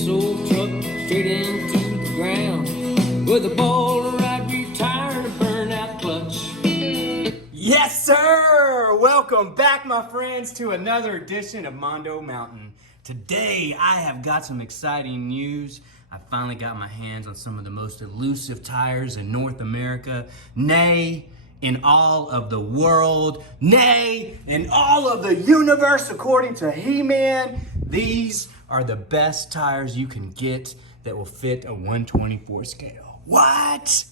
this old truck straight into the ground with a ball of right rear tire and a burnout clutch. Yes, sir! Welcome back, my friends, to another edition of Mondo Mountain. Today, I have got some exciting news. I finally got my hands on some of the most elusive tires in North America, nay, in all of the world, nay, in all of the universe, according to He-Man. These are the best tires you can get that will fit a 124 scale. What?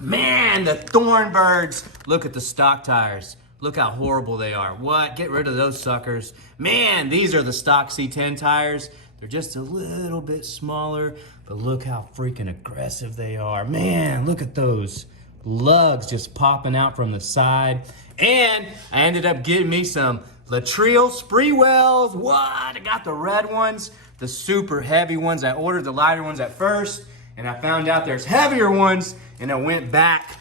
Man, the Thornbirds. Look at the stock tires. Look how horrible they are. What? Get rid of those suckers. Man, these are the stock C10 tires. They're just a little bit smaller, but look how freaking aggressive they are. Man, look at those lugs just popping out from the side. And I ended up getting me some LaTreal Spreewells. What? I got the red ones, the super heavy ones. I ordered the lighter ones at first, and I found out there's heavier ones, and I went back.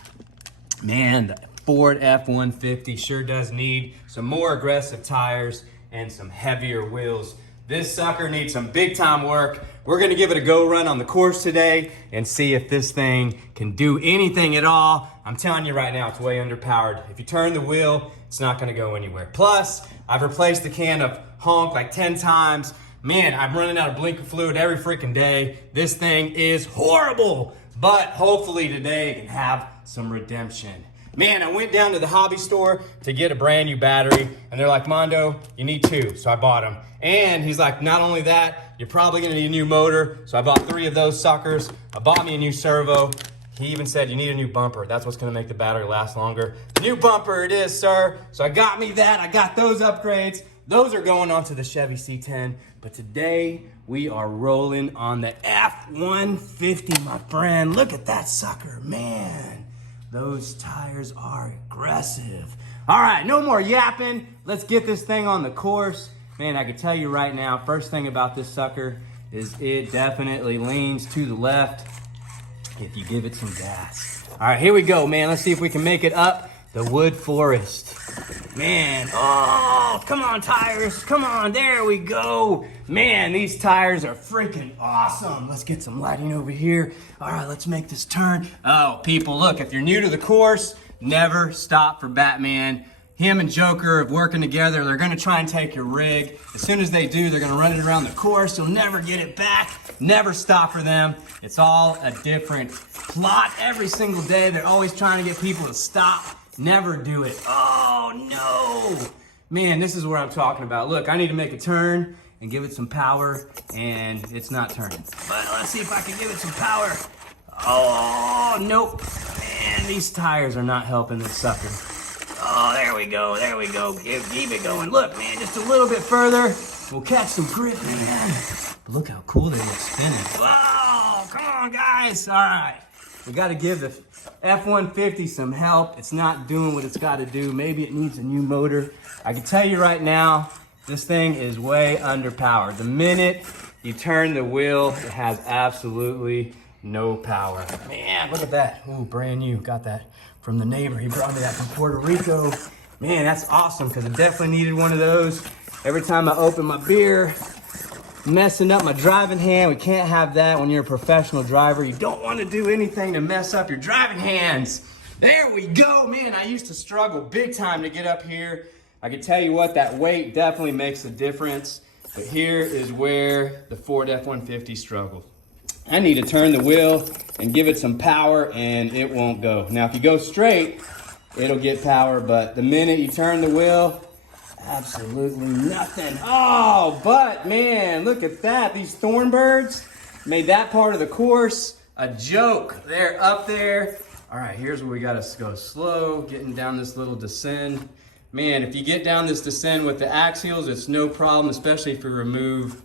Man, the Ford F150 sure does need some more aggressive tires and some heavier wheels. This sucker needs some big time work. We're gonna give it a go run on the course today and see if this thing can do anything at all. I'm telling you right now, it's way underpowered. If you turn the wheel, it's not gonna go anywhere. Plus, I've replaced the can of honk like 10 times. Man, I'm running out of blinker fluid every freaking day. This thing is horrible, but hopefully today it can have some redemption. Man, I went down to the hobby store to get a brand new battery, and they're like, Mondo, you need 2, so I bought them. And he's like, not only that, you're probably gonna need a new motor, so I bought 3 of those suckers. I bought me a new servo. He even said you need a new bumper. That's what's gonna make the battery last longer. New bumper it is, sir. So I got me that, I got those upgrades. Those are going onto the Chevy C10, but today we are rolling on the F150, my friend. Look at that sucker, man. Those tires are aggressive. All right, no more yapping. Let's get this thing on the course. Man, I can tell you right now, first thing about this sucker is it definitely leans to the left if you give it some gas. All right, here we go, man. Let's see if we can make it up the wood forest. Man, oh, come on, tires. Come on, there we go. Man, these tires are freaking awesome. Let's get some lighting over here. All right, let's make this turn. Oh, people, look, if you're new to the course, never stop for Batman. Him and Joker are working together. They're gonna try and take your rig. As soon as they do, they're gonna run it around the course. You'll never get it back. Never stop for them. It's all a different plot every single day. They're always trying to get people to stop. Never do it. Oh, no. Man, this is what I'm talking about. Look, I need to make a turn and give it some power, and it's not turning. But let's see if I can give it some power. Oh, nope. Man, these tires are not helping this sucker. Oh, there we go, there we go. Keep it going. Look, man, just a little bit further. We'll catch some grip, man. But look how cool they look spinning. Whoa, come on, guys. All right. We got to give the F-150 some help. It's not doing what it's got to do. Maybe it needs a new motor. I can tell you right now, this thing is way underpowered. The minute you turn the wheel, it has absolutely no power. Man, look at that. Ooh, brand new. Got that from the neighbor. He brought me that from Puerto Rico. Man, that's awesome because I definitely needed one of those. Every time I open my beer, messing up my driving hand. We can't have that when you're a professional driver. You don't want to do anything to mess up your driving hands. There we go, man. I used to struggle big time to get up here. I can tell you what, that weight definitely makes a difference. But here is where the Ford F-150 struggled. I need to turn the wheel and give it some power, and it won't go. Now, if you go straight, it'll get power, but the minute you turn the wheel, absolutely nothing. Oh, but man, look at that. These Thornbirds made that part of the course a joke. They're up there. All right, here's where we gotta go slow, getting down this little descent. Man, if you get down this descent with the axials, it's no problem, especially if you remove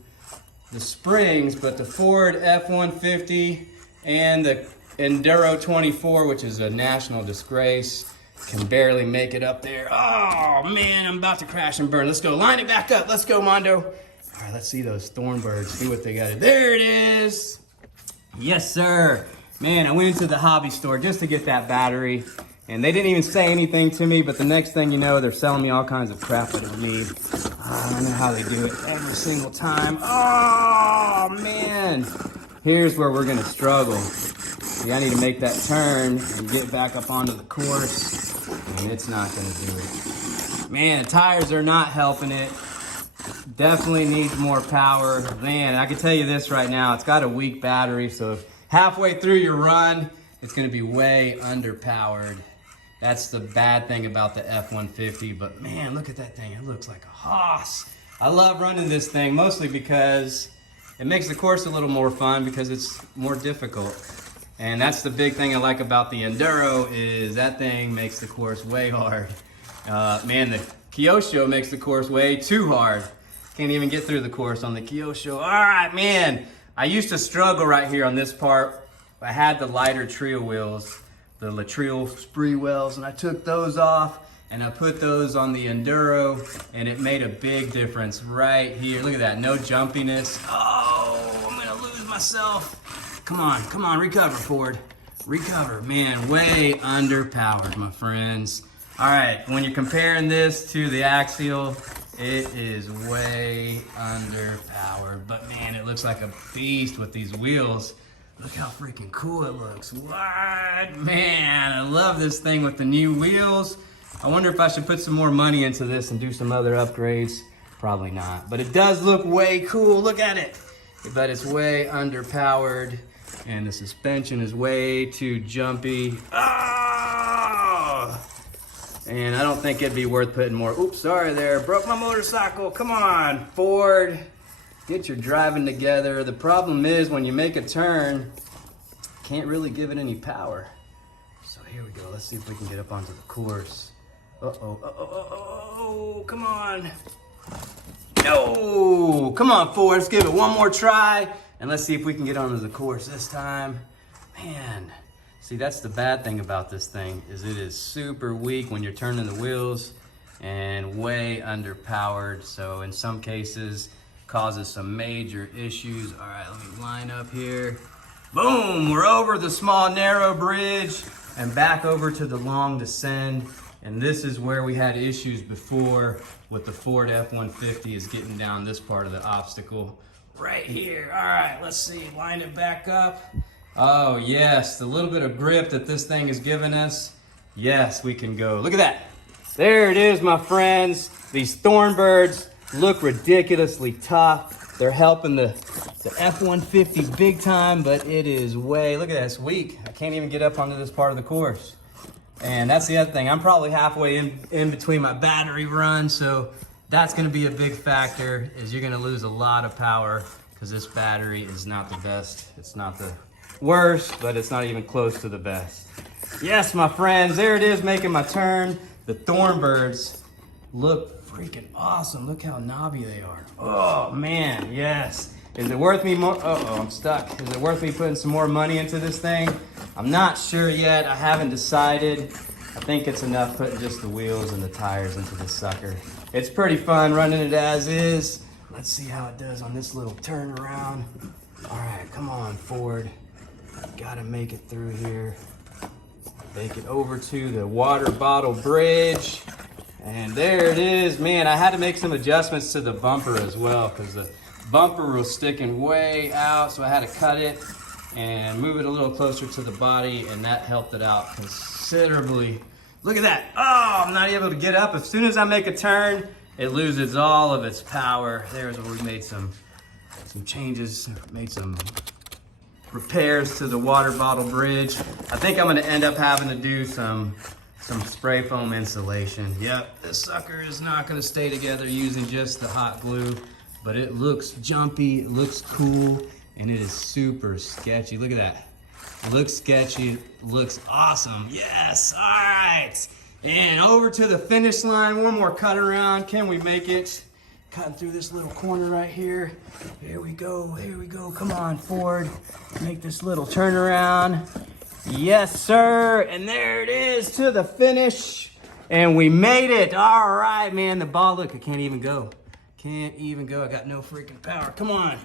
the springs, but the Ford F-150 and the Enduro 24, which is a national disgrace, can barely make it up there. Oh man, I'm about to crash and burn. Let's go, line it back up. Let's go, Mondo. All right, let's see those Thornbirds, do what they gotta do. There it is. Yes, sir. Man, I went into the hobby store just to get that battery, and they didn't even say anything to me, but the next thing you know, they're selling me all kinds of crap I don't need. I know how they do it every single time. Oh, man. Here's where we're gonna struggle. See, I need to make that turn and get back up onto the course, and it's not gonna do it. Man, tires are not helping it. Definitely needs more power. Man, I can tell you this right now, it's got a weak battery, so halfway through your run, it's gonna be way underpowered. That's the bad thing about the F-150, but man, look at that thing. It looks like a hoss. I love running this thing, mostly because it makes the course a little more fun because it's more difficult. And that's the big thing I like about the Enduro is that thing makes the course way hard. Man, the Kyosho makes the course way too hard. Can't even get through the course on the Kyosho. All right, man. I used to struggle right here on this part. I had the lighter Treal wheels, the LaTreal Spreewheels, and I took those off and I put those on the Enduro, and it made a big difference right here. Look at that, no jumpiness. Oh, I'm gonna lose myself. Come on, recover, Ford. Recover, man, way underpowered, my friends. All right, when you're comparing this to the Axial, it is way underpowered, but man, it looks like a beast with these wheels. Look how freaking cool it looks. What? Man, I love this thing with the new wheels. I wonder if I should put some more money into this and do some other upgrades. Probably not, but it does look way cool. Look at it. But it's way underpowered, and the suspension is way too jumpy. Oh! And I don't think it'd be worth putting more. Oops, sorry there, broke my motorcycle. Come on, Ford. Get your driving together. The problem is when you make a turn, can't really give it any power. So here we go. Let's see if we can get up onto the course. Uh-oh, come on. No, come on, Ford. Let's give it one more try, and let's see if we can get onto the course this time. Man, see, that's the bad thing about this thing, is it is super weak when you're turning the wheels and way underpowered. So in some cases, causes some major issues. All right, let me line up here. Boom, we're over the small narrow bridge and back over to the long descend. And this is where we had issues before with the Ford F-150 is getting down this part of the obstacle right here. All right, let's see, line it back up. Oh yes, the little bit of grip that this thing is giving us. Yes, we can go. Look at that. There it is, my friends. These Thornbirds look ridiculously tough. They're helping the F-150 big time, but it is way, look at that, it's weak. I can't even get up onto this part of the course. And that's the other thing. I'm probably halfway in between my battery run, so that's gonna be a big factor, is you're gonna lose a lot of power because this battery is not the best. It's not the worst, but it's not even close to the best. Yes, my friends, there it is, making my turn. The Thornbirds look freaking awesome. Look how knobby they are. Oh man, yes. Is it worth me more? Uh-oh, I'm stuck. Is it worth me putting some more money into this thing? I'm not sure yet. I haven't decided. I think it's enough putting just the wheels and the tires into this sucker. It's pretty fun running it as is. Let's see how it does on this little turnaround. All right, come on, Ford. Gotta make it through here. Make it over to the water bottle bridge. And there it is. Man, I had to make some adjustments to the bumper as well because the bumper was sticking way out, so I had to cut it and move it a little closer to the body, and that helped it out considerably. Look at that. Oh, I'm not able to get up. As soon as I make a turn, it loses all of its power. There's where we made some changes, made some repairs to the water bottle bridge. I think I'm gonna end up having to do some spray foam insulation. Yep, this sucker is not gonna stay together using just the hot glue, but it looks jumpy, it looks cool, and it is super sketchy. Look at that. It looks sketchy, it looks awesome. Yes, all right. And over to the finish line, one more cut around. Can we make it? Cutting through this little corner right here. Here we go, here we go. Come on, Ford. Make this little turnaround. Yes, sir. And there it is to the finish. And we made it. All right, man. The ball, look, I can't even go. Can't even go. I got no freaking power. Come on.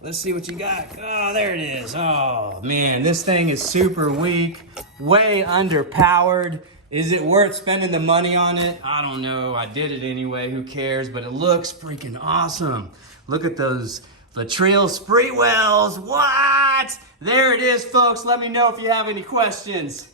Let's see what you got. Oh, there it is. Oh, man. This thing is super weak. Way underpowered. Is it worth spending the money on it? I don't know. I did it anyway. Who cares? But it looks freaking awesome. Look at those LaTreal Spreewells. What? There it is, folks. Let me know if you have any questions.